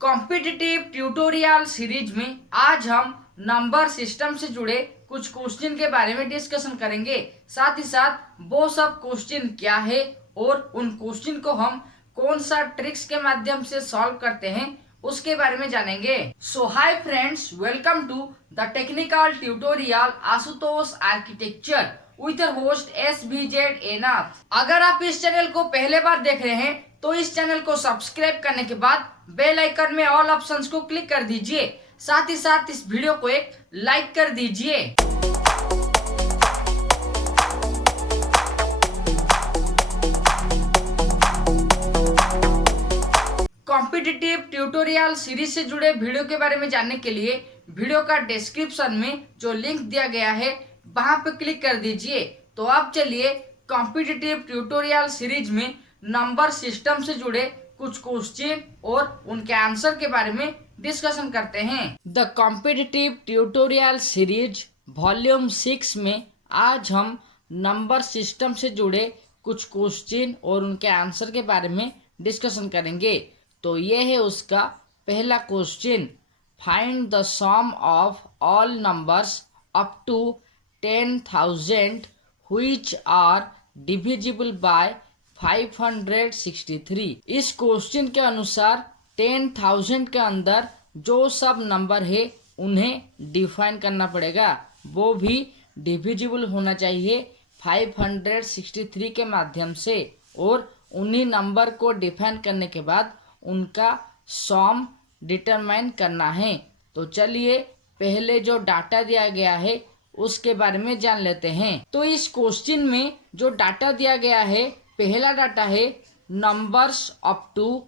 Competitive tutorial series में आज हम नंबर सिस्टम से जुड़े कुछ क्वेश्चन के बारे में डिस्कशन करेंगे। साथ ही साथ वो सब क्वेश्चन क्या है और उन क्वेश्चन को हम कौन सा ट्रिक्स के माध्यम से सॉल्व करते हैं उसके बारे में जानेंगे। So hi friends, welcome to the technical tutorial Ashutosh architecture with host SBZ एनाथ। अगर आप इस चैनल को पहले बार देख रहे हैं तो इस चैनल को सब्सक्राइब करने के बाद बेल आइकन में ऑल ऑप्शंस को क्लिक कर दीजिए। साथ ही साथ इस वीडियो को एक लाइक कर दीजिए। कॉम्पिटिटिव ट्यूटोरियल सीरीज से जुड़े वीडियो के बारे में जानने के लिए वीडियो का डिस्क्रिप्शन में जो लिंक दिया गया है वहां पे क्लिक कर दीजिए। तो अब चलिए कॉम्पिटिटिव ट्यूटोरियल सीरीज में नंबर सिस्टम से जुड़े कुछ क्वेश्चन और उनके आंसर के बारे में डिस्कशन करते हैं। The competitive tutorial series volume 6 में आज हम नंबर सिस्टम से जुड़े कुछ क्वेश्चन और उनके आंसर के बारे में डिस्कशन करेंगे। तो ये है उसका पहला question, find the sum of all numbers up to 10,000 which are divisible by 563। इस क्वेश्चन के अनुसार 10,000 के अंदर जो सब नंबर है उन्हें डिफाइन करना पड़ेगा, वो भी डिविजिबल होना चाहिए 563 के माध्यम से, और उन्हीं नंबर को डिफाइन करने के बाद उनका सम डिटरमाइन करना है। तो चलिए पहले जो डाटा दिया गया है उसके बारे में जान लेते हैं। तो इस क्वेश्चन में जो डाटा दिया गया है, पहला डाटा है नंबर्स अप टू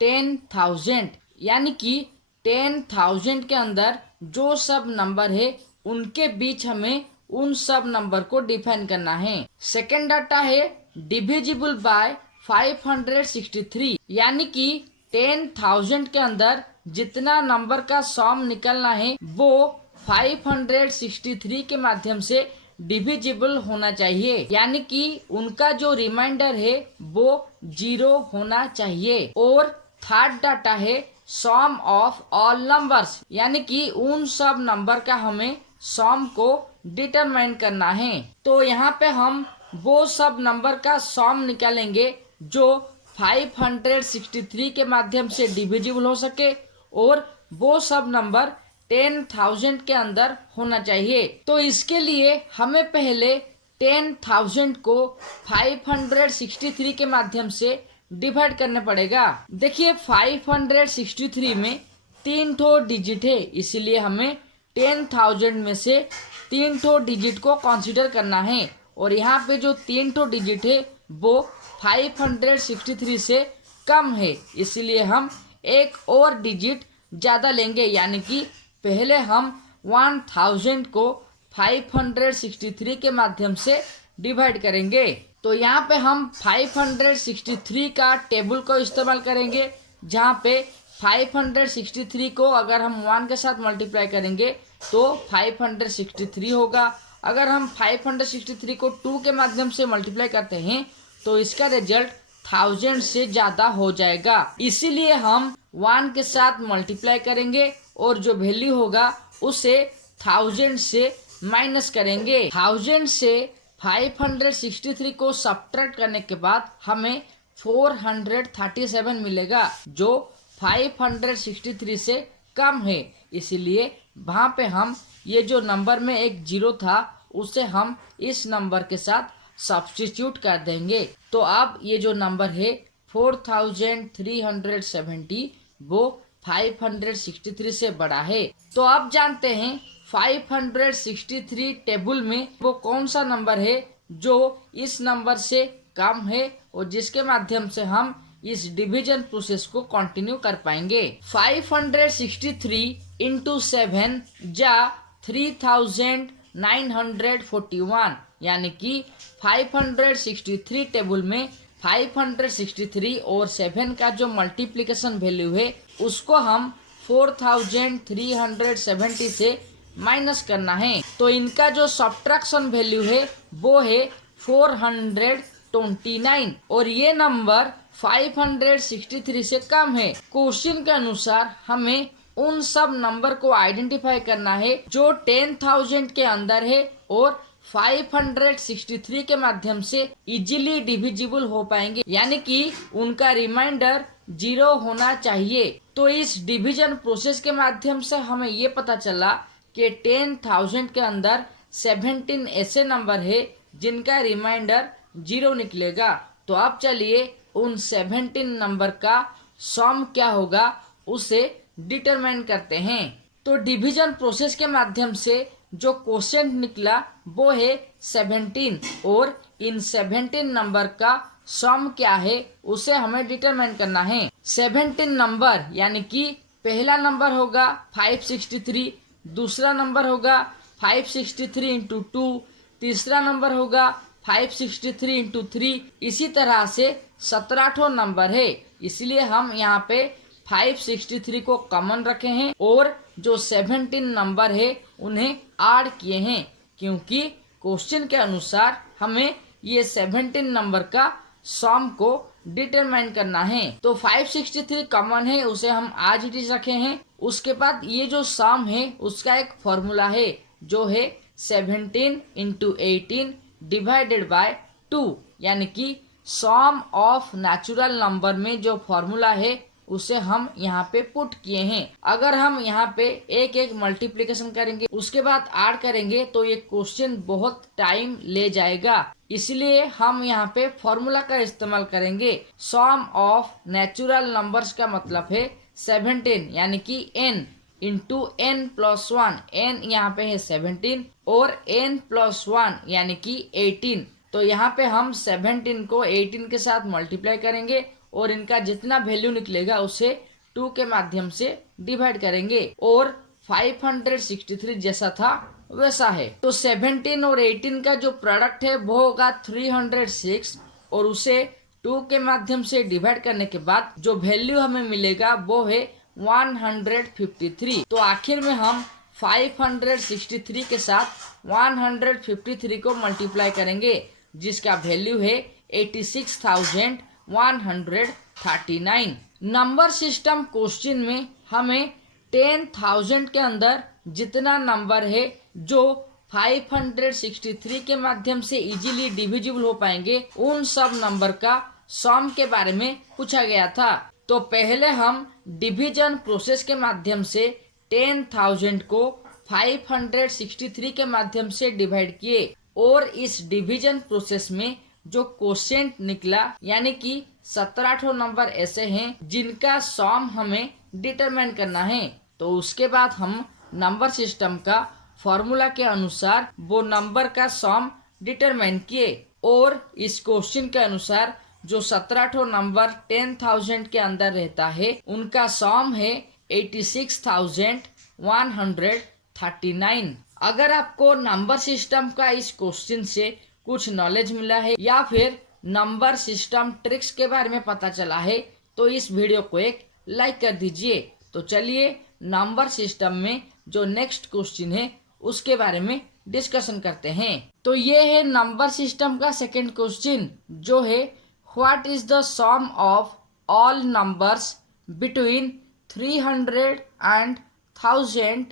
10,000, यानी कि 10,000 के अंदर जो सब नंबर है उनके बीच हमें उन सब नंबर को डिफाइन करना है। सेकेंड डाटा है डिविजिबल बाय 563, यानी कि 10,000 के अंदर जितना नंबर का सम निकलना है वो 563 के माध्यम से डिविजिबल होना चाहिए, यानी कि उनका जो रिमाइंडर है वो 0 होना चाहिए। और थर्ड डाटा है सम ऑफ ऑल नंबर्स, यानी कि उन सब नंबर का हमें सम को डिटरमाइन करना है। तो यहाँ पे हम वो सब नंबर का सम निकालेंगे जो 563 के माध्यम से डिविजिबल हो सके, और वो सब नंबर 10,000 के अंदर होना चाहिए। तो इसके लिए हमें पहले 10,000 को 563 के माध्यम से डिवाइड करने पड़ेगा। देखिए 563 में 3 ठो डिजिट है, इसीलिए हमें 10,000 में से 3 ठो डिजिट को कंसीडर करना है, और यहाँ पे जो 3 ठो डिजिट है वो 563 से कम है, इसलिए हम एक और डिजिट ज़्यादा लेंगे, यानी कि पहले हम 1000 को 563 के माध्यम से डिवाइड करेंगे। तो यहाँ पे हम 563 का टेबल को इस्तेमाल करेंगे, जहाँ पे 563 को अगर हम 1 के साथ मल्टीप्लाई करेंगे तो 563 होगा। अगर हम 563 को 2 के माध्यम से मल्टीप्लाई करते हैं तो इसका रिजल्ट 1000 से ज़्यादा हो जाएगा, इसीलिए हम 1 के साथ मल्टीप्लाई करेंगे और जो वैल्यू होगा उसे 1000 से माइनस करेंगे। 1000 से 563 को सब्ट्रैक्ट करने के बाद हमें 437 मिलेगा, जो 563 से कम है, इसीलिए वहाँ पे हम ये जो नंबर में एक 0 था उसे हम इस नंबर के साथ सब्स्टिट्यूट कर देंगे। तो अब ये जो नंबर है 4370 वो 563 से बड़ा है। तो अब जानते हैं 563 टेबल में वो कौन सा नंबर है जो इस नंबर से कम है और जिसके माध्यम से हम इस डिवीजन प्रोसेस को कंटिन्यू कर पाएंगे। 563 इंटू 7 जा 3941, यानी कि 563 टेबल में 563 और 7 का जो मल्टीप्लिकेशन वैल्यू है उसको हम 4370 से माइनस करना है। तो इनका जो सब्ट्रैक्शन वैल्यू है वो है 429, और ये नंबर 563 से कम है। क्वेश्चन के अनुसार हमें उन सब नंबर को आइडेंटिफाई करना है जो 10,000 के अंदर है और 563 के माध्यम से इजीली डिविजिबल हो पाएंगे, यानी कि उनका रिमाइंडर 0 होना चाहिए। तो इस डिवीजन प्रोसेस के माध्यम से हमें ये पता चला कि 10,000 के अंदर 17 ऐसे नंबर है जिनका रिमाइंडर 0 निकलेगा। तो अब चलिए उन 17 नंबर का सम क्या होगा उसे डिटरमाइन करते हैं। तो डिवीजन प्रोसेस के माध्यम से जो क्वोशिएंट निकला वो है 17 और इन 17 नंबर का सम क्या है उसे हमें डिटरमाइन करना है। 17 नंबर यानी कि पहला नंबर होगा 563, दूसरा नंबर होगा 563 इंटू 2, तीसरा नंबर होगा 563 इंटू 3, इसी तरह से 17ठों नंबर है। इसलिए हम यहाँ पे 563 को कॉमन रखे हैं और जो 17 नंबर है उन्हें ऐड किए हैं, क्योंकि क्वेश्चन के अनुसार हमें ये 17 नंबर का सम को डिटरमाइन करना है। तो 563 कॉमन है, उसे हम आज इट इज रखे हैं। उसके बाद ये जो सम है उसका एक फॉर्मूला है जो है 17 इंटू 18 डिवाइडेड बाय 2, यानी कि सम ऑफ नेचुरल नंबर में जो फॉर्मूला है उसे हम यहाँ पे पुट किए हैं। अगर हम यहाँ पे एक एक मल्टीप्लिकेशन करेंगे उसके बाद ऐड करेंगे तो ये क्वेश्चन बहुत टाइम ले जाएगा, इसलिए हम यहाँ पे फॉर्मूला का इस्तेमाल करेंगे। सम ऑफ नेचुरल नंबर्स का मतलब है 17 यानी कि n into n plus 1, n यहाँ पे है 17 और n प्लस 1 यानी कि 18। तो यहाँ पे हम 17 को 18 के साथ मल्टीप्लाई करेंगे और इनका जितना वैल्यू निकलेगा उसे 2 के माध्यम से डिवाइड करेंगे और 563 जैसा था वैसा है। तो 17 और 18 का जो प्रोडक्ट है वो होगा 306 और उसे 2 के माध्यम से डिवाइड करने के बाद जो वैल्यू हमें मिलेगा वो है 153। तो आखिर में हम 563 के साथ 153 को मल्टीप्लाई करेंगे जिसका वैल्यू है 86,139। नंबर सिस्टम क्वेश्चन में हमें 10,000 के अंदर जितना नंबर है जो 563 के माध्यम से इजीली डिविजिबल हो पाएंगे उन सब नंबर का सम के बारे में पूछा गया था। तो पहले हम डिवीजन प्रोसेस के माध्यम से 10,000 को 563 के माध्यम से डिवाइड किए और इस डिवीजन प्रोसेस में जो क्वोशिएंट निकला यानी कि 17ठों नंबर ऐसे हैं जिनका सम हमें डिटरमाइन करना है। तो उसके बाद हम नंबर सिस्टम का फॉर्मूला के अनुसार वो नंबर का सम डिटरमाइन किए और इस क्वेश्चन के अनुसार जो 17ठों नंबर 10,000 के अंदर रहता है उनका सम है 86,139। अगर आपको नंबर सिस्टम का इस क्वेश्चन से कुछ नॉलेज मिला है या फिर नंबर सिस्टम ट्रिक्स के बारे में पता चला है तो इस वीडियो को एक लाइक कर दीजिए। तो चलिए नंबर सिस्टम में जो नेक्स्ट क्वेश्चन है उसके बारे में डिस्कशन करते हैं। तो ये है नंबर सिस्टम का सेकंड क्वेश्चन जो है what is the sum of all numbers between 300 and 1000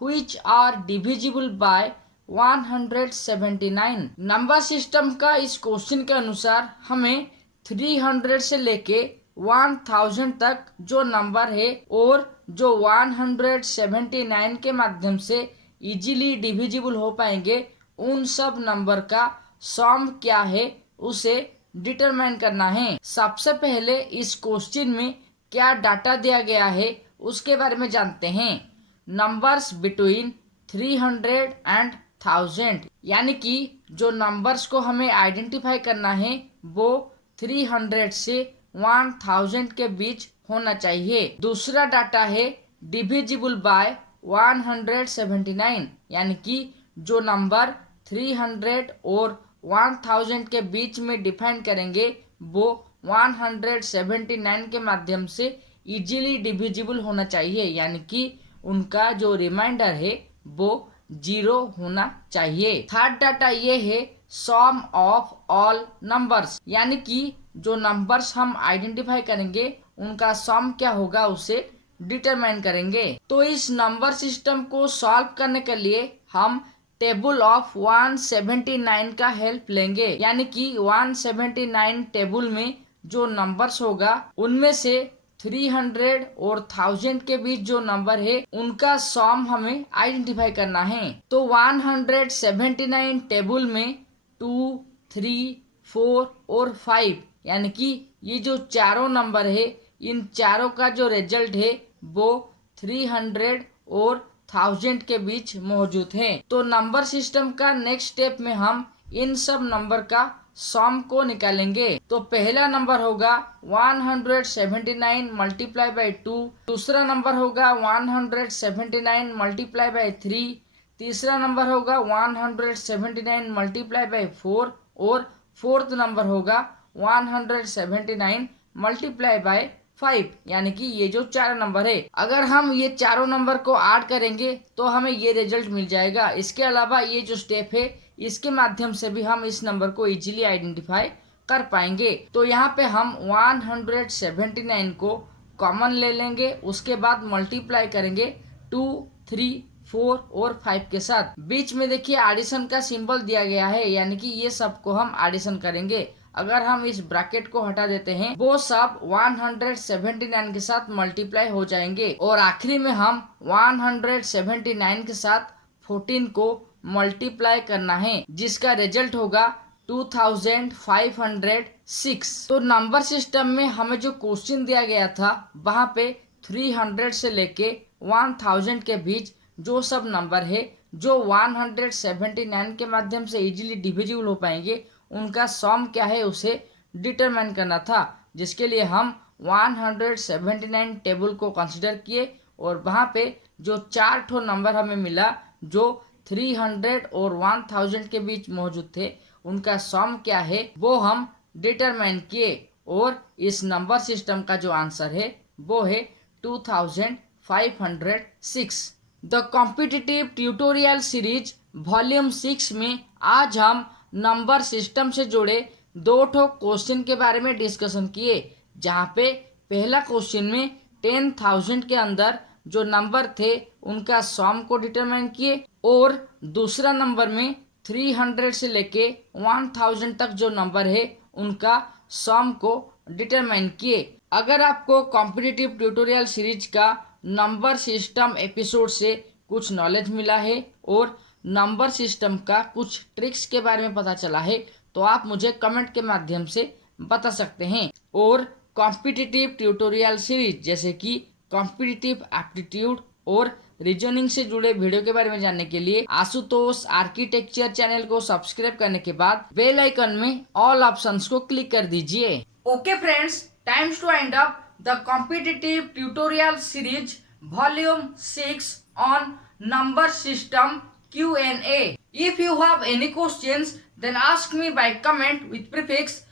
which are divisible by 179। Number system का इस क्वेश्चन के अनुसार हमें 300 से लेके 1000 तक जो नंबर है और जो 179 के माध्यम से इजीली डिविजिबल हो पाएंगे उन सब नंबर का सम क्या है उसे डिटरमाइन करना है। सबसे पहले इस क्वेश्चन में क्या डाटा दिया गया है उसके बारे में जानते हैं। नंबर्स बिटवीन 300 एंड 1000 यानी कि जो नंबर्स को हमें आइडेंटिफाई करना है वो 300 से 1000 के बीच होना चाहिए। दूसरा डाटा है डिविजिबल बाय 179 यानी कि जो नंबर 300 और 1000 के बीच में डिफाइन करेंगे वो 179 के माध्यम से इजीली डिविजिबल होना चाहिए, यानी कि उनका जो रिमाइंडर है वो 0 होना चाहिए। थर्ड डाटा ये है सम ऑफ ऑल नंबर्स, यानी कि जो नंबर्स हम आइडेंटिफाई करेंगे उनका सम क्या होगा उसे डिटरमाइन करेंगे। तो इस नंबर सिस्टम को सॉल्व करने के लिए हम टेबल ऑफ 179 का हेल्प लेंगे, यानी कि 179 टेबल में जो नंबर्स होगा उनमें से 300 और 1000 के बीच जो नंबर है उनका सम हमें आइडेंटिफाई करना है। तो 179 टेबल में 2, 3, 4 और 5 यानी कि ये जो चारों नंबर है इन चारों का जो रिजल्ट है वो 300 और 1000 के बीच मौजूद है। तो नंबर सिस्टम का नेक्स्ट स्टेप में हम इन सब नंबर का सम को निकालेंगे। तो पहला नंबर होगा 179 मल्टीप्लाई बाई 2, दूसरा नंबर होगा 179 मल्टीप्लाई बाई 3, तीसरा नंबर होगा 179 मल्टीप्लाई बाई 4 और फोर्थ नंबर होगा 179 मल्टीप्लाई बाई 5, यानी कि ये जो चार नंबर है अगर हम ये चारों नंबर को ऐड करेंगे तो हमें ये रिजल्ट मिल जाएगा। इसके अलावा ये जो स्टेप है इसके माध्यम से भी हम इस नंबर को इजीली आइडेंटिफाई कर पाएंगे। तो यहाँ पे हम 179 को कॉमन ले लेंगे, उसके बाद मल्टीप्लाई करेंगे 2, 3, 4 और 5 के साथ। बीच में देखिए एडिशन का सिंबल दिया गया है, यानी कि ये सब को हम एडिशन करेंगे। अगर हम इस ब्रैकेट को हटा देते हैं वो सब 179 के साथ मल्टीप्लाई हो जाएंगे और आखिरी में हम 179 के साथ 14 को मल्टीप्लाई करना है जिसका रिजल्ट होगा 2506। तो नंबर सिस्टम में हमें जो क्वेश्चन दिया गया था वहाँ पे 300 से लेके 1000 के बीच जो सब नंबर है जो 179 के माध्यम से इजीली डिविजिबल हो पाएंगे उनका सम क्या है उसे डिटरमाइन करना था, जिसके लिए हम 179 टेबल को कंसीडर किए और वहाँ पे जो चार ठो नंबर हमें मिला जो 300 और 1000 के बीच मौजूद थे उनका सम क्या है वो हम डिटरमाइन किए और इस नंबर सिस्टम का जो आंसर है वो है 2506। The competitive tutorial series volume 6 में आज हम नंबर सिस्टम से जुड़े दो ठो क्वेश्चन के बारे में डिस्कशन किए, जहाँ पे पहला क्वेश्चन में 10,000 के अंदर जो नंबर थे उनका सम को डिटरमाइन किए और दूसरा नंबर में 300 से लेके 1000 तक जो नंबर है उनका सम को डिटरमाइन किए। अगर आपको कॉम्पिटिटिव ट्यूटोरियल सीरीज का नंबर सिस्टम एपिसोड से कुछ नॉलेज मिला है और नंबर सिस्टम का कुछ ट्रिक्स के बारे में पता चला है तो आप मुझे कमेंट के माध्यम से बता सकते हैं। और कॉम्पिटिटिव ट्यूटोरियल सीरीज जैसे कि कॉम्पिटिटिव एप्टीट्यूड और रीजनिंग से जुड़े वीडियो के बारे में जानने के लिए आशुतोष आर्किटेक्चर चैनल को सब्सक्राइब करने के बाद बेल आइकन में ऑल ऑप्शंस को क्लिक कर दीजिए। Okay friends, times to and up the competitive tutorial series volume 6 on number system Q&A. If you have any questions, then ask me by comment with prefix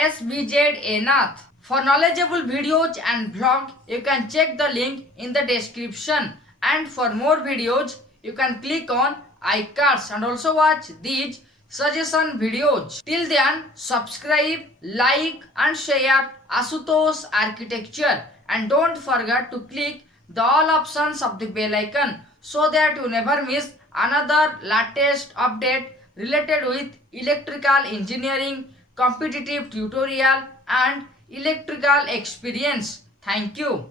#SBZAnath. For knowledgeable videos and blog, you can check the link in the description. And for more videos, you can click on iCards and also watch these suggestion videos. Till then, subscribe, like and share Ashutosh Architecture. And don't forget to click the all options of the bell icon so that you never miss another latest update related with electrical engineering, competitive tutorial and electrical experience. Thank you.